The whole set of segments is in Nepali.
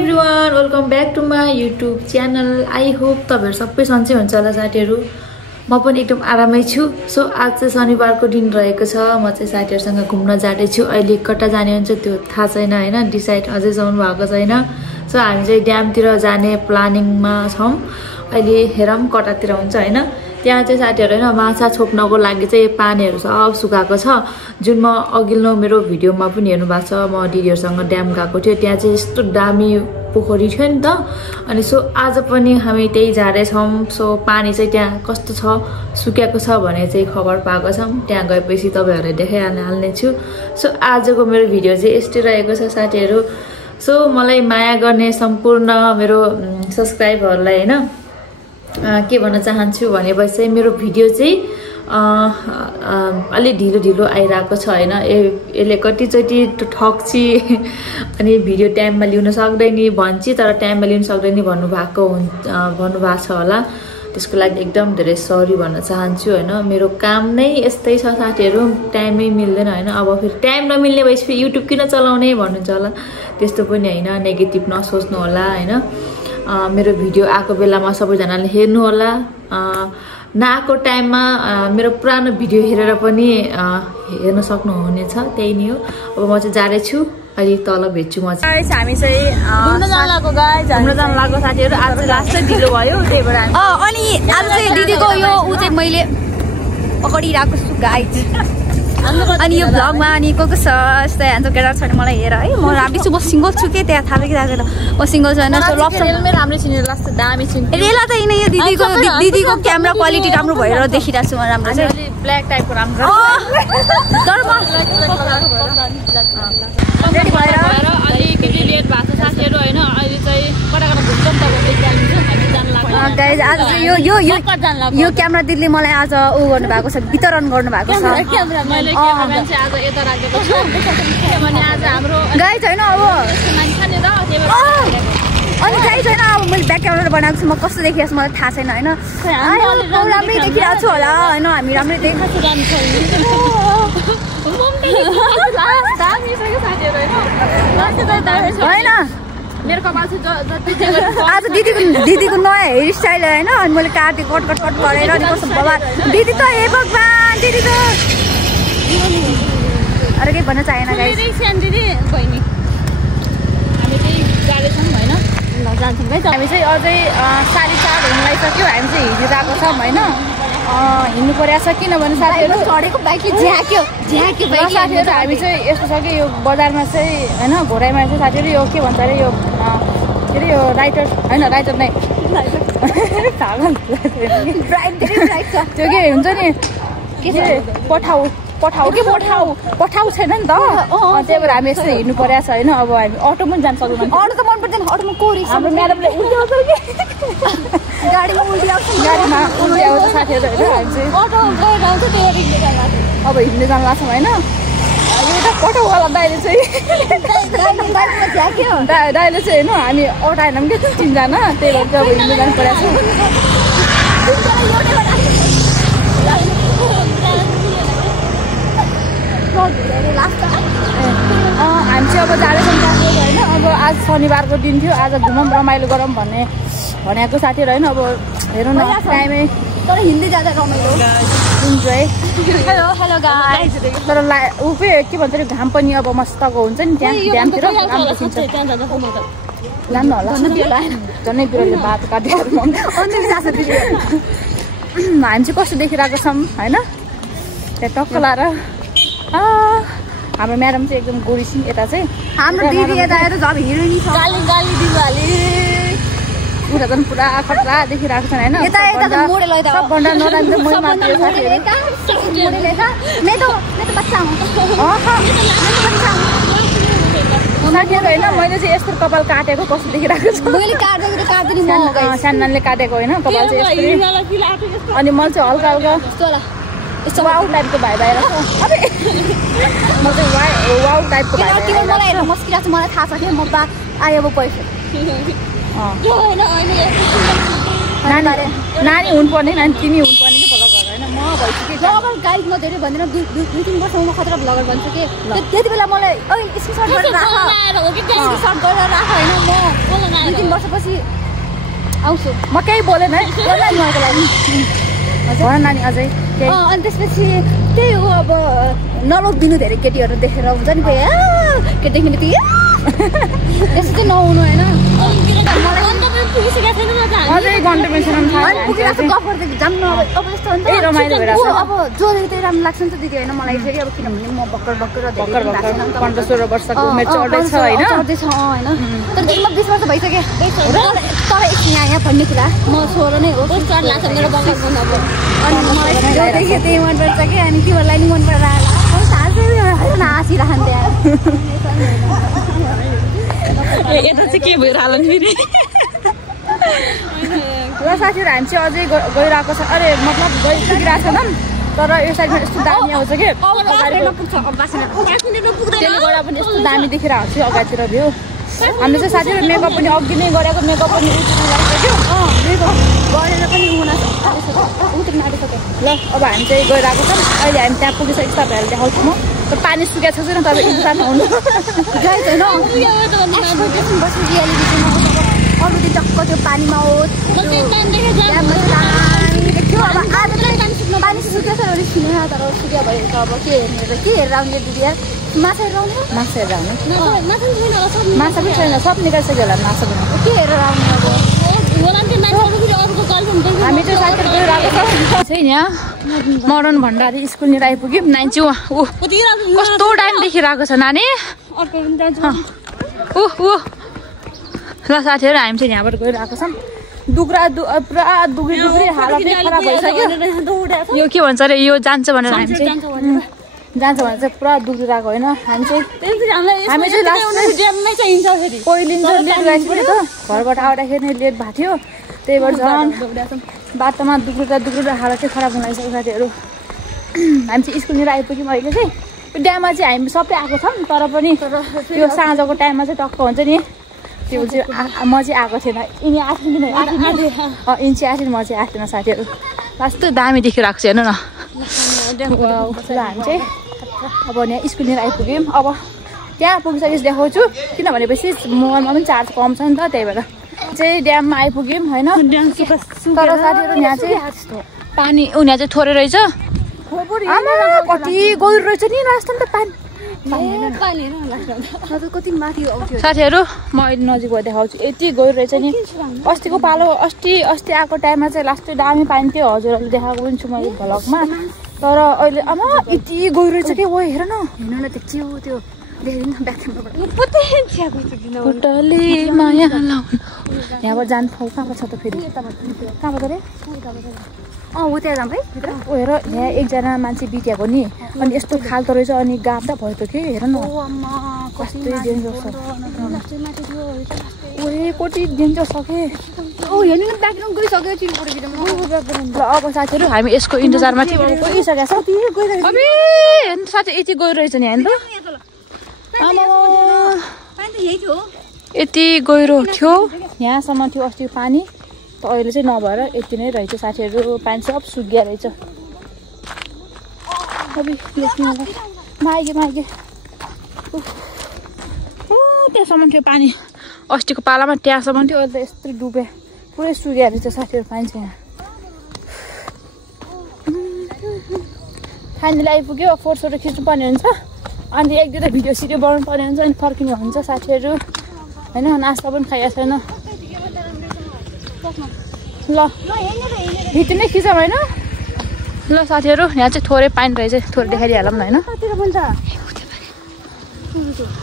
Everyone, welcome back to my YouTube channel. I hope तपाईँहरू सबै सन्चै हुन्छ होला साथीहरू। म पनि एकदम आरामै छु। सो आज चाहिँ शनिबारको दिन रहेको छ। म चाहिँ साथीहरूसँग घुम्न जाँदैछु। अहिले कता जाने हुन्छ त्यो थाहा छैन होइन, डिसाइड अझैसम्म भएको छैन। सो हामी चाहिँ ड्यामतिर जाने प्लानिङमा छौँ। अहिले हेरौँ कतातिर हुन्छ होइन। त्यहाँ चाहिँ साथीहरू होइन माछा छोप्नको लागि चाहिँ पानीहरू सब सुकाएको छ, जुन म अघिल्लो मेरो भिडियोमा पनि हेर्नु भएको छ। म दिदीहरूसँग ड्याम गएको थियो, त्यहाँ चाहिँ यस्तो दामी पोखरी थियो नि त। अनि सो आज पनि हामी त्यही जाँदैछौँ। सो पानी चाहिँ त्यहाँ कस्तो छ, सुकेको छ भने चाहिँ खबर पाएको छौँ। त्यहाँ गएपछि तपाईँहरूलाई देखाइहाल्ने छु। सो आजको मेरो भिडियो चाहिँ यस्तै रहेको छ साथीहरू। सो मलाई माया गर्ने सम्पूर्ण मेरो सब्सक्राइबरहरूलाई होइन के भन्न चाहन्छु भनेपछि चाहिँ मेरो भिडियो चाहिँ अलि ढिलो आइरहेको छ होइन। यसले कतिचोटि ठग्छि अनि भिडियो टाइममा ल्याउन सक्दैन भन्छ, तर टाइममा ल्याउन सक्दैन भन्नुभएको छ होला। त्यसको लागि एकदम धेरै सरी भन्न चाहन्छु होइन। मेरो काम नै यस्तै छ साथीहरू, टाइमै मिल्दैन होइन। अब फेरि टाइम नमिल्ने भएपछि फेरि युट्युब किन चलाउने भन्नुहुन्छ होला, त्यस्तो पनि होइन। नेगेटिभ नसोच्नु होला होइन। मेरो भिडियो आएको बेलामा सबैजनाले हेर्नु होला। नआएको टाइममा मेरो पुरानो भिडियो हेरेर पनि हेर्न सक्नुहुनेछ, त्यही नै हो। अब म चाहिँ जाँदैछु, अहिले तल भेट्छु म चाहिँ। हामी चाहिँ घुम्न जान लागेको साथीहरू। आज लास्ट चाहिँ ढिलो भयो, त्यही भएर अनि आज चाहिँ दिदीको यो ऊ चाहिँ मैले पकडिरहेको छु गाइज। अनि यो भ्लगमा अनि को छ यस्तै ह्यान्डसम केटा छ भने मलाई हेर है। म राम्रै छु, म सिङ्गल छु के, त्यहाँ थाहा कि थाहा छैन। म सिङ्गल छु होइन। राम्रै छिने लास्ट दामी छिन्। रेला त होइन, यो दिदीको क्यामेरा क्वालिटी राम्रो भएर देखिरहेको छु म। राम्रो छ, ब्ल्याक टाइपको राम्रो। तर म रेडी भएर अलिकति लेट भएको छ साथीहरू होइन। अहिले चाहिँ कता घुम्छौँ त गाइज। आज यो क्यामेरा दिदीले मलाई आज ऊ गर्नु भएको छ, वितरण गर्नु भएको छ। मैले क्यामेराम्यान चाहिँ आज यता राखेको छु किनभने आज हाम्रो गाइज होइन अब अनि गाइज होइन। अब मैले ब्याक क्यामेरा बनाएको छु, म कस्तो देखिरहेको छु मलाई थाहा छैन होइन। राम्रै देखिरहेको छु होला होइन, हामी राम्रै देखिरहेको होइन। मेरो कपाल आज दिदीको नयाँ हेयर स्टाइल होइन। अनि मैले काटेँ कट गरेर अनि कस्तो बाबा दिदी त हे भगवान्, दिदी त अरू केही भन्न चाहेन गाइस। दिदी बहिनी हामी चाहिँ जाँदैछौँ होइन, ल जान्छौँ है। हामी चाहिँ अझै 4:30 हुन लागिसक्यो। हामी चाहिँ हिँडिरहेको छौँ होइन। हिँड्नु परेको छ किनभने साथीहरू चढेको बाइकले झ्याक्यो साथीहरू। हामी चाहिँ यस्तो छ कि यो बजारमा चाहिँ होइन, घोराइमा चाहिँ साथीहरू यो के भन्छ अरे, यो के अरे यो राइटर होइन, राइटर नै त्यो के हुन्छ नि, के चाहिँ पठाउ छैन नि त। त्यही भएर हामी यस्तो हिँड्नु परेको छ होइन। अब हामी अटो पनि जान सक्दैनौँ। अरू त मन पर्दैन, अरूमा कोरी हाम्रो म्याडमले उल्टी आउँछ कि गाडीमा उल्टी आउँछ साथीहरू होइन। हामी चाहिँ अटो गएर आउँछ, त्यही भएर अब हिँड्नु जानु लाग्छौँ होइन। एउटा पठाउवाला दाइले चाहिँ दाइले चाहिँ होइन, हामी अटाएनौँ कि 3 जना, त्यही भएर चाहिँ अब हिँड्नु जानु परेको छ। हामी चाहिँ अब जाँदैछौँ साथीहरू होइन। अब आज शनिबारको दिन थियो, आज घुमौँ रमाइलो गरौँ भनेको साथीहरू होइन। अब हेरौँ न टाइमै, तर हिँड्दै जाँदा रमाइलो हुन्छ है। Hello guys. तर ऊ के भन्छ अरे घाम पनि अब मस्तको हुन्छ नि त्यहाँ ड्यामतिर, घाम देखिन्छ। जान्न होला झन्डै बिरुवाले बाटो काटेर हामी चाहिँ कस्तो देखिरहेको छौँ होइन। त्यहाँ टक्क लाएर हाम्रो म्याडम चाहिँ एकदम गोरी छिन्। यता चाहिँ हाम्रो दिदी यता झन् हिरोइन छ, गाली दिवाली उता झन् पुरा खतरा देखिरहेको छ होइन। यता मोडेल सबभन्दा नराम्रो मै मात्र साथीहरू। साथीहरू होइन, मैले चाहिँ यस्तो कपाल काटेको कस्तो देखिरहेको छ। साननाले काटेको होइन कपाल चाहिँ यस्तो। अनि मैले चाहिँ हल्का यस्तो वाउ टाइपको भइरहेको छ। म चाहिँ वाउ टाइपको मलाई मस्किरहेको छ, मलाई थाहा छ कि म बा आयो पैसा नानी हुनुपर्ने, नानी तिमी हुनुपर्ने कि भ्लगर होइन। म भइसक्यो ब्लगर गाइड म धेरै भन्दिनँ, 2-3 वर्षमा म खतरा ब्लगर भन्छु कि त्यति बेला मलाई स्क्रिनसट गरेर राख होइन। म त्यसपछि आउँछु म केही बोलेन है उहाँको लागि भन नानी अझै अनि त्यसपछि त्यही हो अब नलोभिदिनु धेरै केटीहरू देखेर हुन्छ नि केटी देख्ने बित्तिकै त्यसो चाहिँ नहुनु होइन अझै घन्टा पेन्सन पुगिरहेको गफ गर्दै जाम न अब यस्तो हुन्छ अब जोडेको चाहिँ राम्रो लाग्छ नि त दिदी होइन मलाई फेरि अब किनभने म भर्खर धेरै 15-16 वर्षको उमेर चढ्दैछ होइन चढ्दैछ होइन तर म 20 वर्ष भइसकेँ तर यहाँ भन्ने कुरा म 16 नै हो अनि मलाई जोदेखि त्यही मनपर्छ कि अनि तिमीहरूलाई नि मन परेर हाँसिरहन् त्यहाँ यता चाहिँ के भइरहला नि फेरि ल साथीहरू हामी चाहिँ अझै गइरहेको छ अरे मतलब गइरहेको छैनौँ तर यो साइडमा यस्तो दामी आउँछ कि त्यसले गर्दा पनि यस्तो दामी देखेर आउँछ अगाडितिर भ्यू हामीले चाहिँ साथीहरू मेकअप पनि अघि नै गरेको मेकअप पनि गरेर पनि उठ्न आँटिसक्यो ल अब हामी चाहिँ गइरहेको छौँ अहिले हामी त्यहाँ पुगिसकेको तपाईँहरूलाई देखाउँछु म पानी सुकेको छ छैन तपाईँ इन्तजार नहुनु गाइज होइन एक्सपेक्टेसन बस्नु रियालिटीमा अरू दिन टक्क त्यो पानीमा होस् देख्यो अब आज पानी सुकेको छ भने सुनेन तर सुक्या भयो त अब के हेरेर आउने दिदी यार माछा हेरेर आउने माछा पनि छैन सब निकालिसक्यो होला माछा पनि के हेरेर आउने अब हामी चाहिँ साथीहरू गइरहेको छौँ चाहिँ यहाँ मदन भण्डारी स्कुलनिर आइपुग्यौँ नाइन्ची कस्तो टाइम देखिरहेको छ नानी ल साथीहरू हामी चाहिँ यहाँबाट गइरहेको छौँ पुरा दुग्री हालत नै खराब भइसक्यो यो के भन्छ अरे यो जान्छ भनेर हामी चाहिँ जान्छ भने चाहिँ पुरा दुख्दिरहेको होइन हामी चाहिँ पहिलिन्छ लेट गएको थियो त घरबाट आउँदाखेरि नै लेट भएको थियो त्यही भएर झन् बाटोमा दुख्दा हालत चाहिँ खराब हुन लागिसक्यो साथीहरू हामी चाहिँ स्कुलनिर आइपुग्यौँ अहिले चाहिँ यो ड्याममा चाहिँ हामी सबै आएको छौँ तर पनि यो साँझको टाइममा चाहिँ टक्क हुन्छ नि त्यो चाहिँ म चाहिँ आएको थिएन यिनी इन्ची आएको म चाहिँ आएको थिएन साथीहरू कस्तो दामी देखिरहेको छ हेर्नु न हामी चाहिँ अब यहाँ स्कुलनिर आइपुग्यौँ अब त्यहाँ पुगिसकेपछि देखाउँछु किनभनेपछि मोबाइलमा पनि चार्ज कम छ नि त त्यही भएर चाहिँ ड्याममा आइपुग्यौँ होइन तर साथीहरू यहाँ चाहिँ पानी उनीहरू चाहिँ थोरै रहेछ कति गहिरो रहेछ नि लास्टमा त कति माथि आउँथ्यो साथीहरू म अहिले नजिकबाट देखाउँछु यति गहिरो रहेछ नि अस्तिको पालो अस्ति आएको टाइममा चाहिँ लास्टै दामी पानी थियो हजुरहरूले देखाएको पनि छु मैले भ्लगमा तर अहिले आमा यति गहिरो रहेछ कि ओ हेर न त्यो के हो त्यो यहाँबाट जानु ठाउँ कहाँबाट छ त फेरि कहाँबाट रे हो त्यहाँ जाऊँ है ओ हेर यहाँ एकजना मान्छे बित्याएको नि अनि यस्तो खालको रहेछ अनि गाड्दा भयो त कि हेर न कस्तो डेन्जर छ ओ कति डेन्जर छ कि ल अब साथीहरू हामी यसको इन्तजारमा गइसकेको छ साथी यति गइरहेको रहेछ नि होइन यति गहिरो थियो यहाँसम्म थियो अस्ति पानी त अहिले चाहिँ नभएर यति नै रहेछ साथीहरू पानी सब सुकिया रहेछ मागे त्यहाँसम्म थियो पानी अस्तिको पालामा त्यहाँसम्म थियो अहिले त यस्तो डुबे पुरै सुकिया रहेछ साथीहरू पानी चाहिँ यहाँ फाइनली आइपुग्यो फोटोसोटो खिच्नु पर्ने हुन्छ अनि एक दुईवटा भिडियो सिडियो बनाउनु पर्ने हुन्छ अनि फर्किनु हुन्छ साथीहरू होइन नास्ता पनि खाइएको छैन ल भित्र नै खिचौँ होइन ल साथीहरू यहाँ चाहिँ थोरै पानी रहेछ थोरै देखाइदिइहालौँ न होइन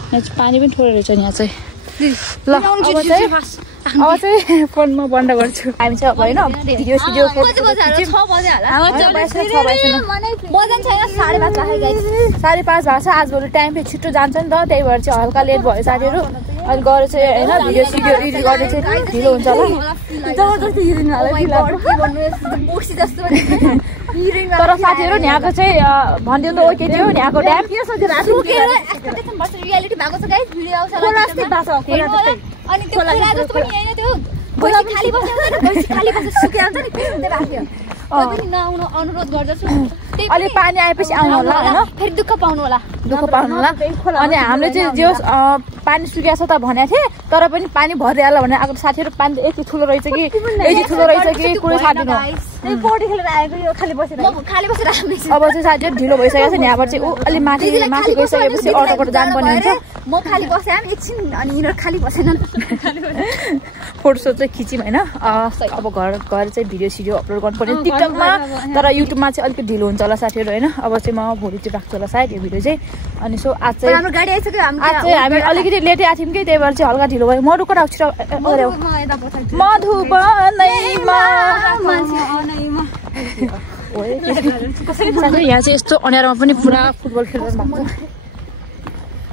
यहाँ चाहिँ पानी पनि थोरै रहेछ यहाँ चाहिँ ल अब चाहिँ फोन म बन्द गर्छु हामी चाहिँ अब होइन भिडियो सिडियो 6 5:30 भएको छ आजभोलि टाइम फेरि छिटो जान्छ नि त त्यही भएर चाहिँ हल्का लेट भयो साथीहरू अनि गएर चाहिँ होइन भिडियो सिडियो एडिट गर्ने चाहिँ ढिलो हुन्छ होला तर साथीहरू यहाँको चाहिँ भनिदिनु त ओके थियो यहाँको ड्याम अनुरोध गर्दछु अलि पानी आएपछि आउनु होला होइन फेरि दुःख पाउनु होला अनि हामीले चाहिँ जे पानी सुकिया छ त भनेको थिएँ तर पनि पानी भरिहाल्ला भनेर आएको साथीहरू पानी यति ठुलो रहेछ कि यति ठुलो रहेछ कि कुनै साथीको पौडी खेलेर आएको यो खाली बसेर अब चाहिँ साथीहरू ढिलो भइसकेको छ नि यहाँबाट चाहिँ ऊ अलि माथि गइसकेपछि अटोबाट जानुपर्ने हुन्छ म खाली बसेँ एकछिन अनि यिनीहरू खाली बसेनन् फोटोसोट चाहिँ खिच्यौँ होइन अब घर चाहिँ भिडियो सिडियो अपलोड गर्नुपर्ने टिकटकमा तर युट्युबमा चाहिँ अलिकति ढिलो हुन्छ होला साथीहरू होइन अब चाहिँ म भोलि चाहिँ राख्छु होला सायद यो भिडियो चाहिँ अनि सो आज चाहिँ हाम्रो गाडी आइसक्यो आज चाहिँ हामी अलिकति लेटै आएको थियौँ कि त्यही भएर चाहिँ हल्का ढिलो भयो म रुक राख्छु मधुबनैमा यहाँ चाहिँ यस्तो अँध्यारोमा पनि पुरा फुटबल खेल्नु भएको छ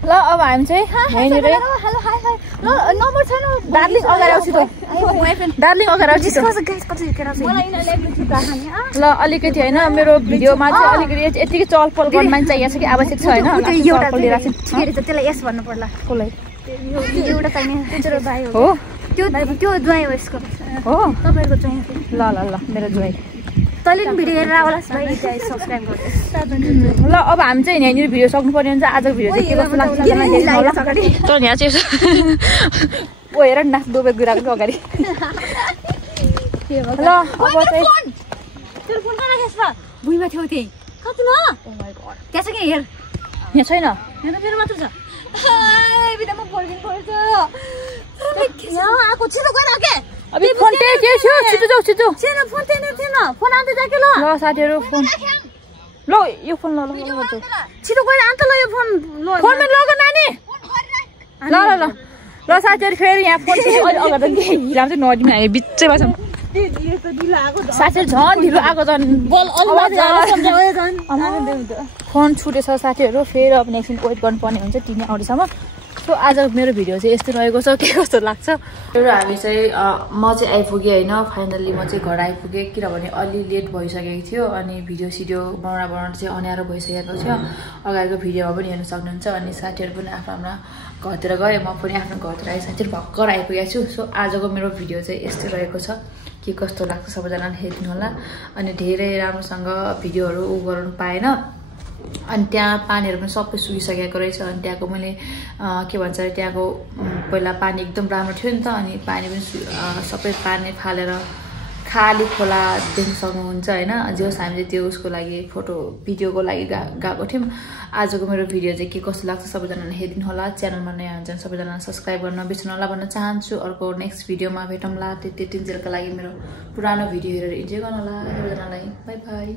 ल अब हामी चाहिँ यहीँनिर दार्जिलिङ अगाडि आउँछु त दार्जिलिङ अगाडि आउँछु ल अलिकति होइन मेरो भिडियोमा चाहिँ अलिकति यतिकै चलपल गर्न मान्छे चाहिएको छ कि आवश्यक छ होइन त्यसलाई यस भन्नु पर्ला कसलाई एउटा चाहिने हो त्यो ज्वाइँ हो यसको हो तपाईँको चाहिँ ल ल ल मेरो ज्वाइँ तैँले पनि भिडियो हेरेर आउला सब्सक्राइब गर्नु ल अब हामी चाहिँ यहाँनिर भिडियो सक्नुपर्ने हुन्छ आजको भिडियो चाहिँ के कस्तो लाग्छ तर यहाँ चाहिँ ओ हेर नाच डोबे गइरहेको अगाडि ल अब चाहिँ फोन कहाँ राखेस् बा भुइँमा थियो त्यही कति न त्यहाँ छ कि हेर यहाँ छैन हेर मेरो मात्र छ बिदामा बोल्दिनु पर्छ यहाँ आएको छिटो गएर के अबे फोन टेक के छ छिटो जाऊ छिटो छैन फोन थिएन फोन आउँदै जा के ल साथीहरू फोन ल यो फोन ल छिटो गएर आन्त ल यो फोन फोनमा लग नानी ल ल ल ल साथीहरू फेरि यहाँ फोन चाहिँ अलि अगाडि हिलाम चाहिँ नदिनु हामी बिचैमा छौँ साथीहरू झन् ढिलो आएको झन् फोन छुटेछ साथीहरू फेरि अब एकछिन वेट गर्नुपर्ने हुन्छ तिनी आउँदैसम्म सो आज मेरो भिडियो चाहिँ यस्तो रहेको छ के कस्तो लाग्छ हामी चाहिँ म चाहिँ आइपुगेँ होइन फाइनल्ली म चाहिँ घर आइपुगेँ किनभने अलि लेट भइसकेको थियो अनि भिडियो सिडियो बनाउन चाहिँ अँध्यारो भइसकेको थियो अगाडिको भिडियोमा पनि हेर्न सक्नुहुन्छ अनि साथीहरू पनि आफ्नो घरतिर गएँ म पनि आफ्नो घरतिर आएँ साथीहरू भर्खर आइपुगेको छु सो आजको मेरो भिडियो चाहिँ यस्तै रहेको छ के कस्तो लाग्छ सबैजनाले हेरिदिनु होला अनि धेरै राम्रोसँग भिडियोहरू गराउनु पाएन अनि त्यहाँ पानीहरू पनि सबै सुकिसकेको रहेछ अनि त्यहाँको मैले के भन्छ त्यहाँको पहिला पानी एकदम राम्रो थियो नि त अनि पानी पनि सबै पानी फालेर खाली खोला देख्न सक्नुहुन्छ होइन जे होस् हामीले त्यो उसको लागि फोटो भिडियोको लागि गएको थियौँ आजको मेरो भिडियो चाहिँ के कस्तो लाग्छ सबैजनाले हेरिदिनु होला च्यानलमा नयाँ हुन्छ सबैजना सब्सक्राइब गर्न नबिर्सनु होला भन्न चाहन्छु अर्को नेक्स्ट भिडियोमा भेटौँला त्यतिन्जेलको लागि मेरो पुरानो भिडियो हेरेर इन्जोय गर्नु होला सबैजनालाई बाई बाई